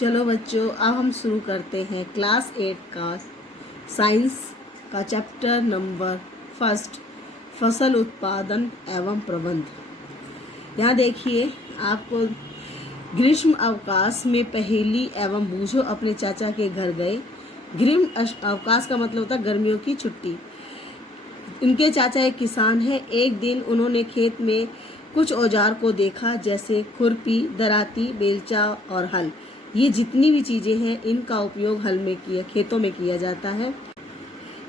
चलो बच्चों, अब हम शुरू करते हैं क्लास 8 का साइंस का चैप्टर नंबर फर्स्ट, फसल उत्पादन एवं प्रबंध। यहाँ देखिए, आपको ग्रीष्म अवकाश में पहेली एवं बूझो अपने चाचा के घर गए। ग्रीष्म अवकाश का मतलब होता है गर्मियों की छुट्टी। इनके चाचा एक किसान हैं। एक दिन उन्होंने खेत में कुछ औजार को देखा, जैसे खुरपी, दराती, बेलचा और हल। ये जितनी भी चीजें हैं, इनका उपयोग खेतों में किया जाता है।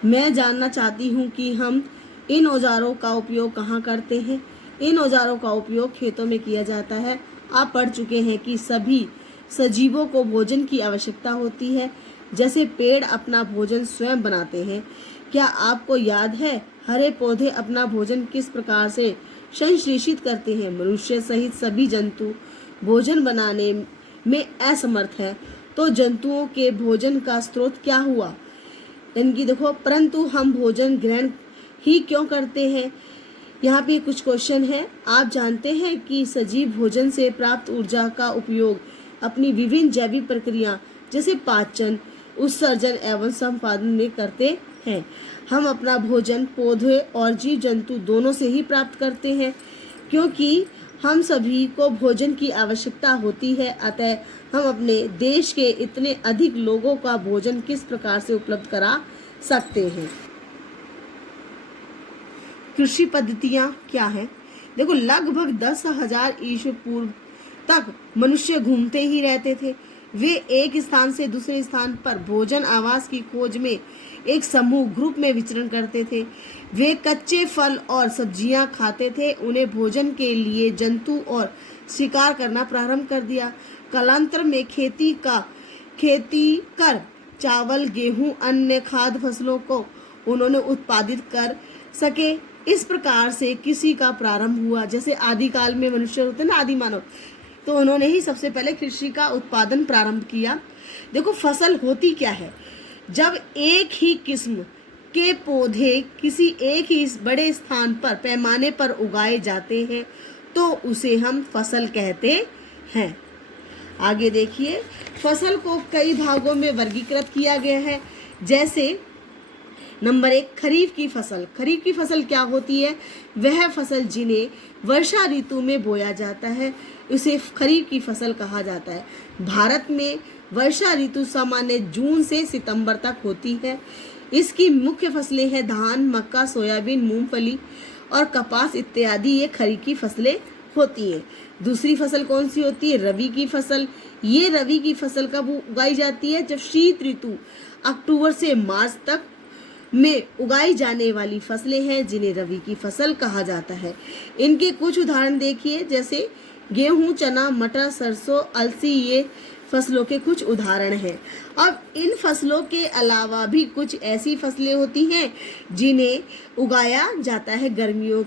मैं जानना चाहती हूँ कि हम इन औजारों का उपयोग कहाँ करते हैं। इन औजारों का उपयोग खेतों में किया जाता है। आप पढ़ चुके हैं कि सभी सजीवों को भोजन की आवश्यकता होती है, जैसे पेड़ अपना भोजन स्वयं बनाते हैं। क्या आपको याद है हरे पौधे अपना भोजन किस प्रकार से संश्लेषित करते हैं? मनुष्य सहित सभी जंतु भोजन बनाने में असमर्थ है, तो जंतुओं के भोजन का स्रोत क्या हुआ? इनकी देखो, परंतु हम भोजन ग्रहण ही क्यों करते हैं? यहाँ पे कुछ क्वेश्चन है। आप जानते हैं कि सजीव भोजन से प्राप्त ऊर्जा का उपयोग अपनी विभिन्न जैविक प्रक्रिया जैसे पाचन, उत्सर्जन एवं संपादन में करते हैं। हम अपना भोजन पौधे और जीव जंतु दोनों से ही प्राप्त करते हैं, क्योंकि हम सभी को भोजन की आवश्यकता होती है। अतः हम अपने देश के इतने अधिक लोगों का भोजन किस प्रकार से उपलब्ध करा सकते हैं? कृषि पद्धतियाँ क्या हैं? देखो, लगभग 10,000 ईस्वी पूर्व तक मनुष्य घूमते ही रहते थे। वे एक स्थान से दूसरे स्थान पर भोजन आवास की खोज में एक समूह ग्रुप में विचरण करते थे। वे कच्चे फल और सब्जियां खाते थे। उन्हें भोजन के लिए जंतु और शिकार करना प्रारंभ कर दिया। कालांतर में खेती कर चावल, गेहूं, अन्य खाद्य फसलों को उन्होंने उत्पादित कर सके। इस प्रकार से कृषि का प्रारंभ हुआ। जैसे आदिकाल में मनुष्य होते ना, आदि मानव, तो उन्होंने ही सबसे पहले कृषि का उत्पादन प्रारंभ किया। देखो, फसल होती क्या है? जब एक ही किस्म के पौधे किसी एक ही बड़े स्थान पर पैमाने पर उगाए जाते हैं, तो उसे हम फसल कहते हैं। आगे देखिए, फसल को कई भागों में वर्गीकृत किया गया है। जैसे नंबर 1, खरीफ की फसल। खरीफ की फसल क्या होती है? वह फसल जिन्हें वर्षा ऋतु में बोया जाता है, उसे खरीफ की फसल कहा जाता है। भारत में वर्षा ऋतु सामान्य जून से सितंबर तक होती है। इसकी मुख्य फसलें हैं धान, मक्का, सोयाबीन, मूंगफली और कपास इत्यादि। ये खरीफ की फसलें होती हैं। दूसरी फसल कौन सी होती है? रबी की फसल। ये रबी की फसल कब उगाई जाती है? जब शीत ऋतु अक्टूबर से मार्च तक में उगाई जाने वाली फसलें हैं, जिन्हें रबी की फसल कहा जाता है। इनके कुछ उदाहरण देखिए, जैसे गेहूं, चना, मटर, सरसों, अलसी, ये फसलों के कुछ उदाहरण हैं। अब इन फसलों के अलावा भी कुछ ऐसी फसलें होती हैं जिन्हें उगाया जाता है गर्मियों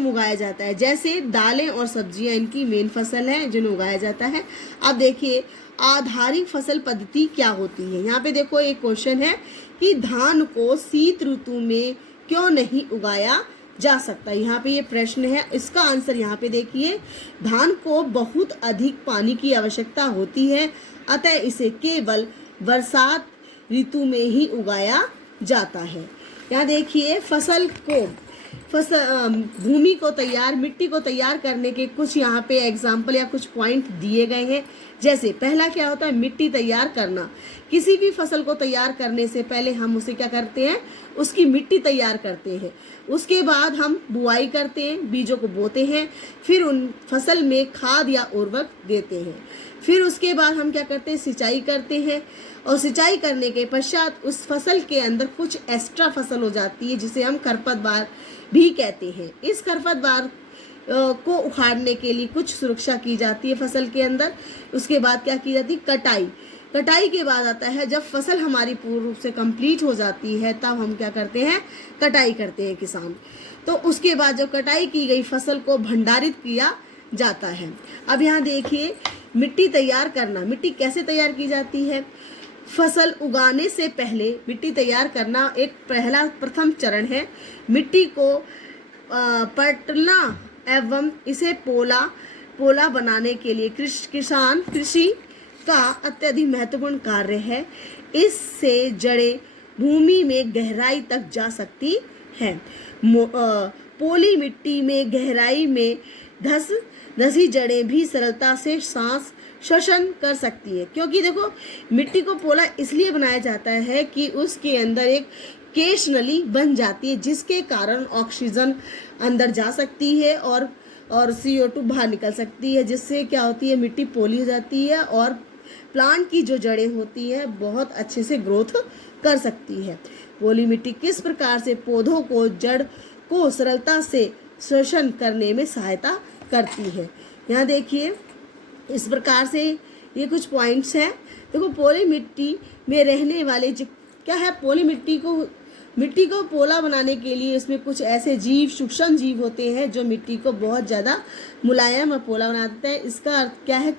में उगाया जाता है। जैसे दालें और सब्जियां इनकी मेन फसल है जिन्हें उगाया जाता है। अब देखिए, आधारिक फसल पद्धति क्या होती है? यहाँ पे देखो, एक क्वेश्चन है कि धान को शीत ऋतु में क्यों नहीं उगाया जा सकता? यहाँ पे ये प्रश्न है। इसका आंसर यहाँ पे देखिए, धान को बहुत अधिक पानी की आवश्यकता होती है, अतः इसे केवल बरसात ऋतु में ही उगाया जाता है। यहाँ देखिए, भूमि को तैयार, मिट्टी को तैयार करने के कुछ यहाँ पे एग्जाम्पल या कुछ पॉइंट दिए गए हैं। जैसे पहला क्या होता है? मिट्टी तैयार करना। किसी भी फसल को तैयार करने से पहले हम उसे क्या करते हैं? उसकी मिट्टी तैयार करते हैं। उसके बाद हम बुआई करते हैं, बीजों को बोते हैं, फिर उन फसल में खाद या उर्वरक देते हैं। फिर उसके बाद हम क्या करते हैं? सिंचाई करते हैं, और सिंचाई करने के पश्चात उस फसल के अंदर कुछ एक्स्ट्रा फसल हो जाती है, जिसे हम खरपतवार भी कहते हैं। इस खरपतवार को उखाड़ने के लिए कुछ सुरक्षा की जाती है फसल के अंदर। उसके बाद क्या की जाती है? कटाई। कटाई के बाद आता है, जब फसल हमारी पूर्ण रूप से कंप्लीट हो जाती है, तब हम क्या करते हैं? कटाई करते हैं किसान। तो उसके बाद जब कटाई की गई फसल को भंडारित किया जाता है। अब यहाँ देखिए, मिट्टी तैयार करना। मिट्टी कैसे तैयार की जाती है? फसल उगाने से पहले मिट्टी तैयार करना एक प्रथम चरण है। मिट्टी को पटना एवं इसे पोला बनाने के लिए कृषि का अत्यधिक महत्वपूर्ण कार्य है। इससे जड़ें भूमि में गहराई तक जा सकती हैं। पोली मिट्टी में गहराई में धसी जड़ें भी सरलता से सांस श्वसन कर सकती है, क्योंकि देखो मिट्टी को पोला इसलिए बनाया जाता है कि उसके अंदर एक केश नली बन जाती है, जिसके कारण ऑक्सीजन अंदर जा सकती है और CO2 बाहर निकल सकती है, जिससे क्या होती है, मिट्टी पोली हो जाती है और प्लांट की जो जड़ें होती है बहुत अच्छे से ग्रोथ कर सकती है। पोली मिट्टी किस प्रकार से पौधों को जड़ को सरलता से श्वसन करने में सहायता करती है। यहाँ देखिए इस प्रकार से ये कुछ पॉइंट्स हैं। देखो पोली मिट्टी में रहने वाले जो क्या है, पोली मिट्टी को पोला बनाने के लिए इसमें कुछ ऐसे जीव, सूक्ष्म जीव होते हैं जो मिट्टी को बहुत ज़्यादा मुलायम और पोला बनाते हैं। इसका अर्थ क्या है,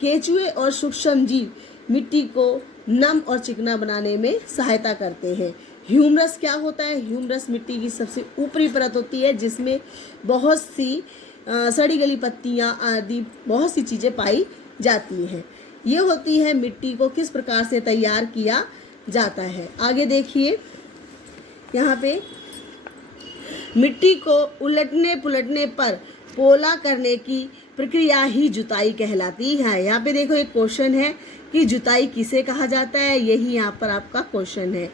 केचुए और सूक्ष्म जीव मिट्टी को नम और चिकना बनाने में सहायता करते हैं। ह्यूमरस क्या होता है, ह्यूमरस मिट्टी की सबसे ऊपरी परत होती है, जिसमें बहुत सी सड़ी गली पत्तियां आदि बहुत सी चीज़ें पाई जाती हैं। ये होती है मिट्टी को किस प्रकार से तैयार किया जाता है। आगे देखिए यहाँ पे मिट्टी को उलटने पुलटने पर पोला करने की प्रक्रिया ही जुताई कहलाती है। यहाँ पे देखो एक क्वेश्चन है कि जुताई किसे कहा जाता है, यही यहाँ पर आपका क्वेश्चन है।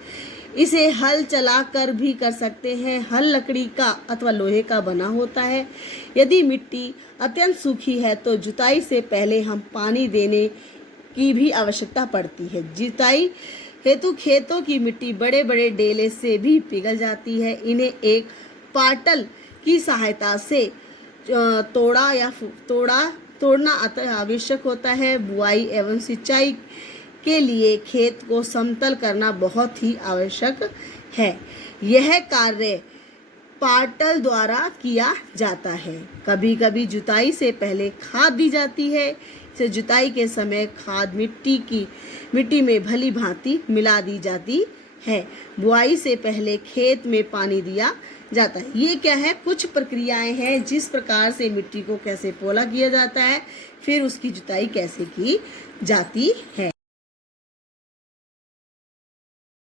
इसे हल चला कर भी कर सकते हैं। हल लकड़ी का अथवा लोहे का बना होता है। यदि मिट्टी अत्यंत सूखी है तो जुताई से पहले हम पानी देने की भी आवश्यकता पड़ती है। जुताई हेतु खेतों की मिट्टी बड़े बड़े डेले से भी पिघल जाती है। इन्हें एक पाटल की सहायता से तोड़ना अति आवश्यक होता है। बुआई एवं सिंचाई के लिए खेत को समतल करना बहुत ही आवश्यक है। यह कार्य पाटल द्वारा किया जाता है। कभी कभी जुताई से पहले खाद दी जाती है। से जुताई के समय खाद मिट्टी में भली भांति मिला दी जाती है। बुआई से पहले खेत में पानी दिया जाता है। ये क्या है, कुछ प्रक्रियाएं हैं जिस प्रकार से मिट्टी को कैसे पोला किया जाता है, फिर उसकी जुताई कैसे की जाती है।